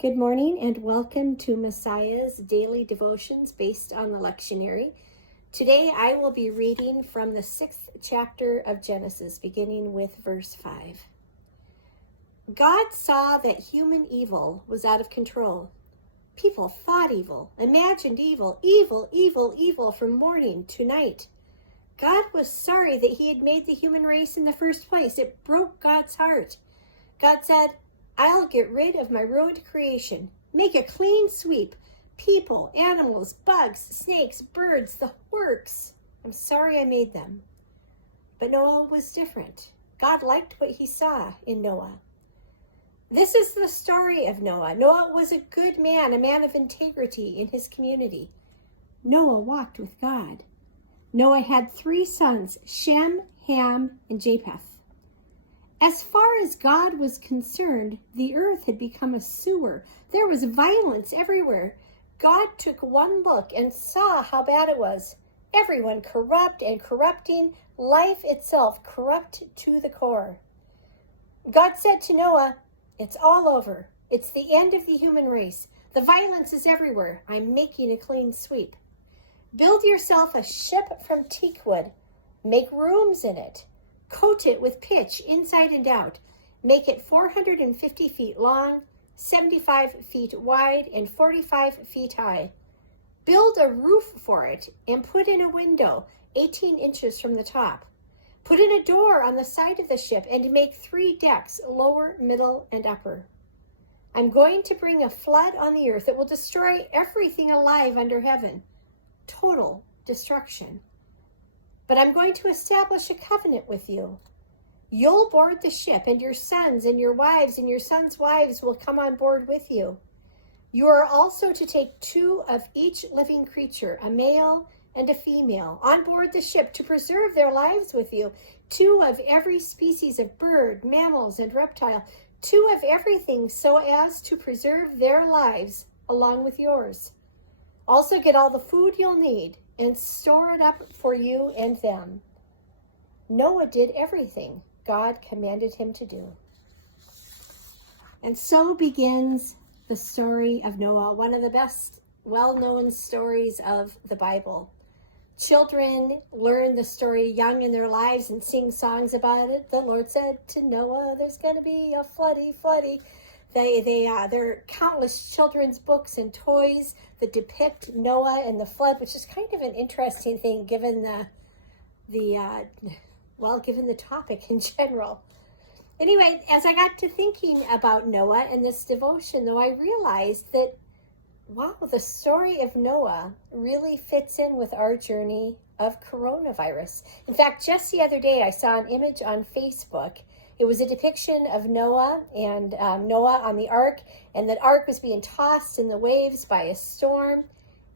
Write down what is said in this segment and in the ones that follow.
Good morning and welcome to Messiah's Daily Devotions based on the Lectionary. Today I will be reading from the 6th chapter of Genesis, beginning with verse 5. God saw that human evil was out of control. People thought evil, imagined evil from morning to night. God was sorry that he had made the human race in the first place. It broke God's heart. God said, I'll get rid of my ruined creation. Make a clean sweep. People, animals, bugs, snakes, birds, the works. I'm sorry I made them. But Noah was different. God liked what he saw in Noah. This is the story of Noah. Noah was a good man, a man of integrity in his community. Noah walked with God. Noah had 3 sons, Shem, Ham, and Japheth. As far as God was concerned, the earth had become a sewer. There was violence everywhere. God took one look and saw how bad it was. Everyone corrupt and corrupting, life itself corrupt to the core. God said to Noah, it's all over. It's the end of the human race. The violence is everywhere. I'm making a clean sweep. Build yourself a ship from teak wood. Make rooms in it. Coat it with pitch inside and out. Make it 450 feet long, 75 feet wide, and 45 feet high. Build a roof for it and put in a window 18 inches from the top. Put in a door on the side of the ship and make 3 decks, lower, middle, and upper. I'm going to bring a flood on the earth that will destroy everything alive under heaven. Total destruction. But I'm going to establish a covenant with you. You'll board the ship, and your sons and your wives and your sons' wives will come on board with you. You are also to take 2 of each living creature, a male and a female, on board the ship to preserve their lives with you. 2 of every species of bird, mammals, and reptile. 2 of everything so as to preserve their lives along with yours. Also get all the food you'll need and store it up for you and them. Noah did everything God commanded him to do. And so begins the story of Noah, one of the best well-known stories of the Bible. Children learn the story young in their lives and sing songs about it. The Lord said to Noah, there's going to be a floody. There are countless children's books and toys that depict Noah and the flood, which is kind of an interesting thing given the topic in general. Anyway, as I got to thinking about Noah and this devotion, though, I realized that, wow, the story of Noah really fits in with our journey of coronavirus. In fact, just the other day, I saw an image on Facebook. It was a depiction of Noah and Noah on the ark, and the ark was being tossed in the waves by a storm,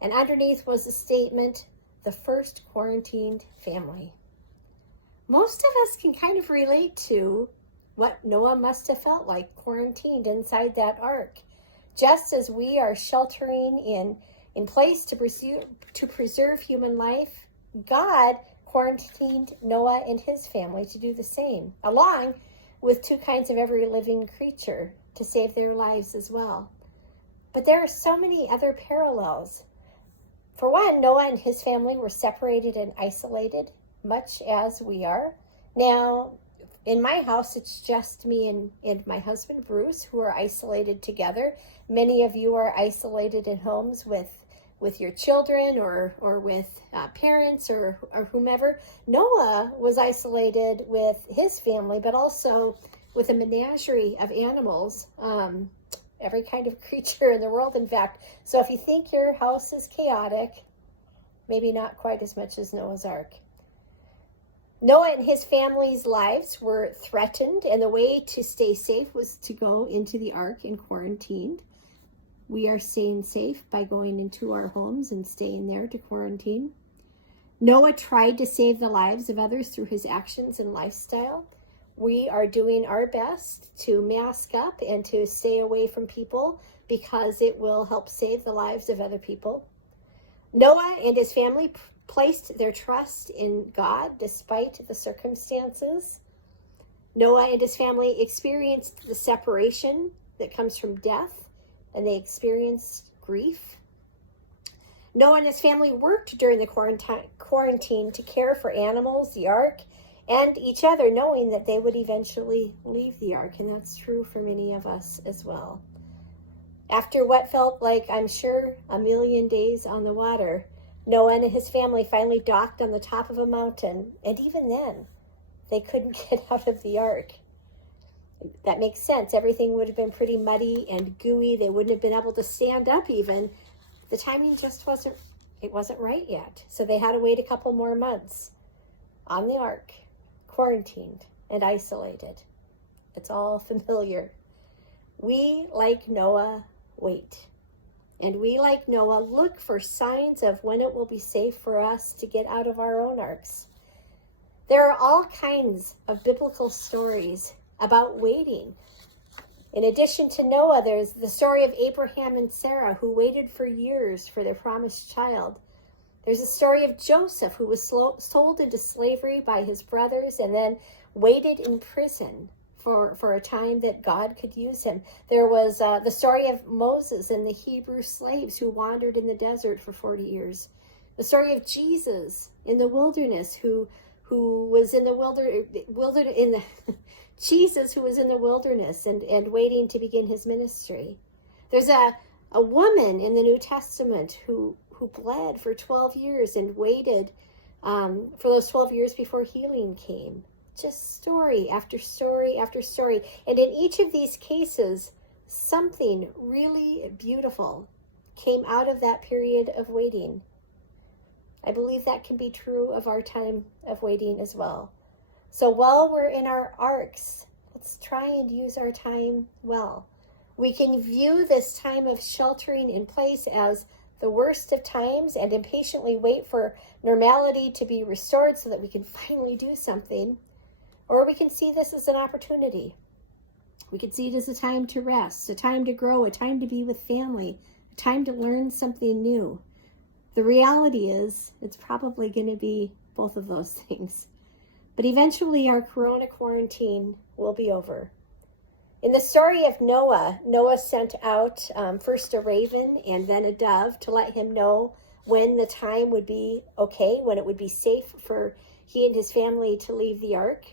and underneath was a statement, the first quarantined family. Most of us can kind of relate to what Noah must have felt like quarantined inside that ark. Just as we are sheltering in place to preserve human life, God quarantined Noah and his family to do the same, along with 2 kinds of every living creature to save their lives as well. But there are so many other parallels. For one, Noah and his family were separated and isolated, much as we are. Now, in my house, it's just me and my husband, Bruce, who are isolated together. Many of you are isolated in homes with your children or with parents or whomever. Noah was isolated with his family, but also with a menagerie of animals, every kind of creature in the world, in fact. So if you think your house is chaotic, maybe not quite as much as Noah's Ark. Noah and his family's lives were threatened, and the way to stay safe was to go into the ark and quarantine. We are staying safe by going into our homes and staying there to quarantine. Noah tried to save the lives of others through his actions and lifestyle. We are doing our best to mask up and to stay away from people because it will help save the lives of other people. Noah and his family placed their trust in God despite the circumstances. Noah and his family experienced the separation that comes from death, and they experienced grief. Noah and his family worked during the quarantine to care for animals, the ark, and each other, knowing that they would eventually leave the ark. And that's true for many of us as well. After what felt like, I'm sure, 1,000,000 days on the water, Noah and his family finally docked on the top of a mountain. And even then, they couldn't get out of the ark. That makes sense. Everything would have been pretty muddy and gooey. They wouldn't have been able to stand up even. The timing just wasn't right yet. So they had to wait a couple more months on the ark, quarantined and isolated. It's all familiar. We, like Noah, wait. And we, like Noah, look for signs of when it will be safe for us to get out of our own arks. There are all kinds of biblical stories about waiting. In addition to Noah, there's the story of Abraham and Sarah, who waited for years for their promised child. There's a story of Joseph, who was sold into slavery by his brothers and then waited in prison for a time that God could use him. There was the story of Moses and the Hebrew slaves who wandered in the desert for 40 years. The story of Jesus in the wilderness, who was in the Jesus who was in the wilderness and waiting to begin his ministry. There's a woman in the New Testament who bled for 12 years and waited for those 12 years before healing came. Just story after story after story. And in each of these cases, something really beautiful came out of that period of waiting. I believe that can be true of our time of waiting as well. So while we're in our arks, let's try and use our time well. We can view this time of sheltering in place as the worst of times and impatiently wait for normality to be restored so that we can finally do something. Or we can see this as an opportunity. We can see it as a time to rest, a time to grow, a time to be with family, a time to learn something new. The reality is, it's probably going to be both of those things. But eventually our corona quarantine will be over. In the story of Noah, Noah sent out first a raven and then a dove to let him know when the time would be okay, when it would be safe for he and his family to leave the ark.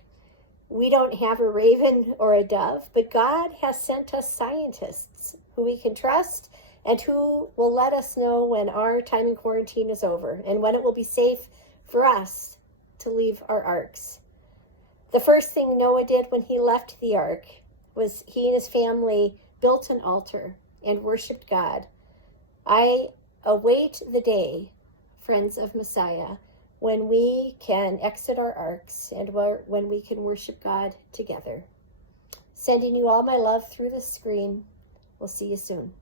We don't have a raven or a dove, but God has sent us scientists who we can trust and who will let us know when our time in quarantine is over and when it will be safe for us to leave our arks. The first thing Noah did when he left the ark was he and his family built an altar and worshiped God. I await the day, friends of Messiah, when we can exit our arks and when we can worship God together. Sending you all my love through the screen. We'll see you soon.